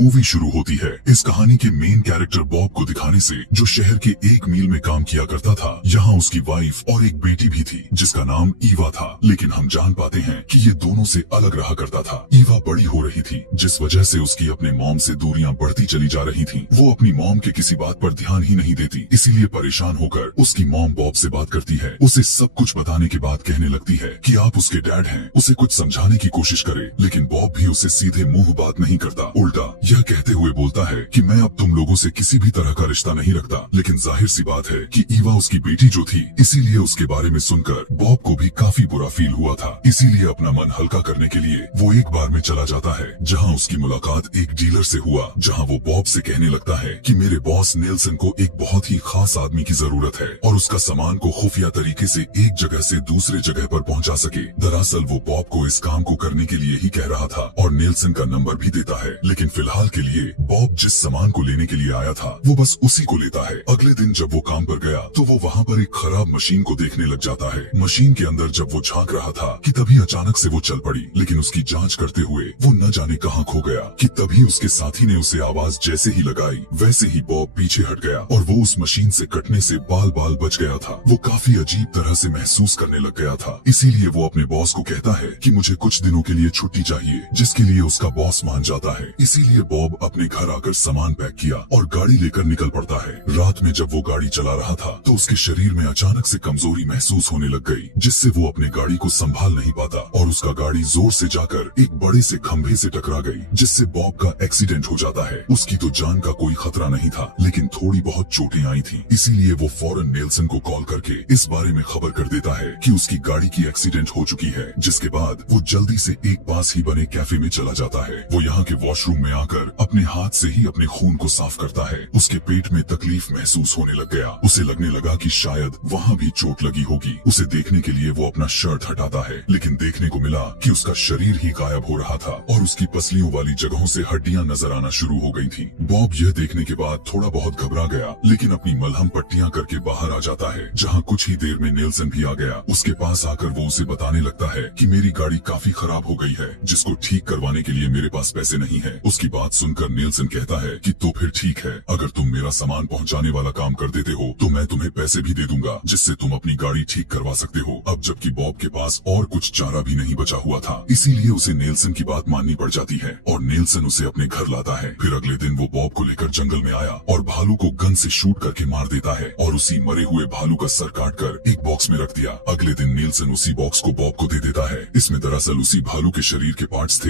Movie शुरू होती है इस कहानी के मेन कैरेक्टर बॉब को दिखाने से, जो शहर के 1 मील में काम किया करता था। यहाँ उसकी वाइफ और एक बेटी भी थी जिसका नाम ईवा था, लेकिन हम जान पाते हैं कि ये दोनों से अलग रहा करता था। ईवा बड़ी हो रही थी, जिस वजह से उसकी अपने मॉम से दूरियां बढ़ती चली जा रही थीं। वो अपनी मॉम के किसी बात पर ध्यान ही नहीं देती, इसीलिए परेशान होकर उसकी मॉम बॉब से बात करती है। उसे सब कुछ बताने के बाद कहने लगती है कि आप उसके डैड हैं, उसे कुछ समझाने की कोशिश करे। लेकिन बॉब भी उससे सीधे मुंह बात नहीं करता, उल्टा यह कहते हुए बोलता है कि मैं अब तुम लोगों से किसी भी तरह का रिश्ता नहीं रखता। लेकिन जाहिर सी बात है कि ईवा उसकी बेटी जो थी, इसीलिए उसके बारे में सुनकर बॉब को भी काफी बुरा फील हुआ था। इसीलिए अपना मन हल्का करने के लिए वो एक बार में चला जाता है, जहाँ उसकी मुलाकात एक डीलर से हुआ, जहाँ वो बॉब से कहने लगता है कि मेरे बॉस नेल्सन को एक बहुत ही खास आदमी की जरूरत है और उसका सामान को खुफिया तरीके से एक जगह से दूसरे जगह पर पहुंचा सके। दरअसल वो बॉब को इस काम को करने के लिए ही कह रहा था और नेल्सन का नंबर भी देता है। लेकिन फिलहाल के लिए बॉब जिस सामान को लेने के लिए आया था वो बस उसी को लेता है। अगले दिन जब वो काम पर गया तो वो वहाँ पर एक खराब मशीन को देखने लग जाता है। मशीन के अंदर जब वो झांक रहा था कि तभी अचानक से वो चल पड़ी, लेकिन उसकी जांच करते हुए वो न जाने कहाँ खो गया कि तभी उसके साथी ने उसे आवाज जैसे ही लगाई वैसे ही बॉब पीछे हट गया और वो उस मशीन से कटने से बाल बाल बच गया था। वो काफी अजीब तरह से महसूस करने लग गया था, इसीलिए वो अपने बॉस को कहता है कि मुझे कुछ दिनों के लिए छुट्टी चाहिए, जिसके लिए उसका बॉस मान जाता है। इसीलिए बॉब अपने घर आकर सामान पैक किया और गाड़ी लेकर निकल पड़ता है। रात में जब वो गाड़ी चला रहा था तो उसके शरीर में अचानक से कमजोरी महसूस होने लग गई, जिससे वो अपने गाड़ी को संभाल नहीं पाता और उसका गाड़ी जोर से जाकर एक बड़े से खंभे से टकरा गई, जिससे बॉब का एक्सीडेंट हो जाता है। उसकी तो जान का कोई खतरा नहीं था, लेकिन थोड़ी बहुत चोटें आई थी। इसीलिए वो फौरन नेल्सन को कॉल करके इस बारे में खबर कर देता है कि उसकी गाड़ी की एक्सीडेंट हो चुकी है, जिसके बाद वो जल्दी से एक पास ही बने कैफे में चला जाता है। वो यहाँ के वॉशरूम में आकर अपने हाथ से ही अपने खून को साफ करता है। उसके पेट में तकलीफ महसूस होने लग गया। उसे लगने लगा कि शायद वहाँ भी चोट लगी होगी। उसे देखने के लिए वो अपना शर्ट हटाता है, लेकिन देखने को मिला कि उसका शरीर ही गायब हो रहा था और उसकी पसलियों वाली जगहों से हड्डियां नजर आना शुरू हो गई थी। बॉब यह देखने के बाद थोड़ा बहुत घबरा गया, लेकिन अपनी मलहम पट्टियां करके बाहर आ जाता है, जहाँ कुछ ही देर में नेल्सन भी आ गया। उसके पास आकर वो उसे बताने लगता है कि मेरी गाड़ी काफी खराब हो गई है, जिसको ठीक करवाने के लिए मेरे पास पैसे नहीं है। उसकी बात सुनकर नेल्सन कहता है कि तो फिर ठीक है, अगर तुम मेरा सामान पहुंचाने वाला काम कर देते हो तो मैं तुम्हें पैसे भी दे दूंगा, जिससे तुम अपनी गाड़ी ठीक करवा सकते हो। अब जबकि बॉब के पास और कुछ चारा भी नहीं बचा हुआ था, इसीलिए उसे नेल्सन की बात माननी पड़ जाती है और नेल्सन उसे अपने घर लाता है। फिर अगले दिन वो बॉब को लेकर जंगल में आया और भालू को गन से शूट करके मार देता है और उसी मरे हुए भालू का सर काट कर एक बॉक्स में रख दिया। अगले दिन नेल्सन उसी बॉक्स को बॉब को दे देता है। इसमें दरअसल उसी भालू के शरीर के पार्ट्स थे।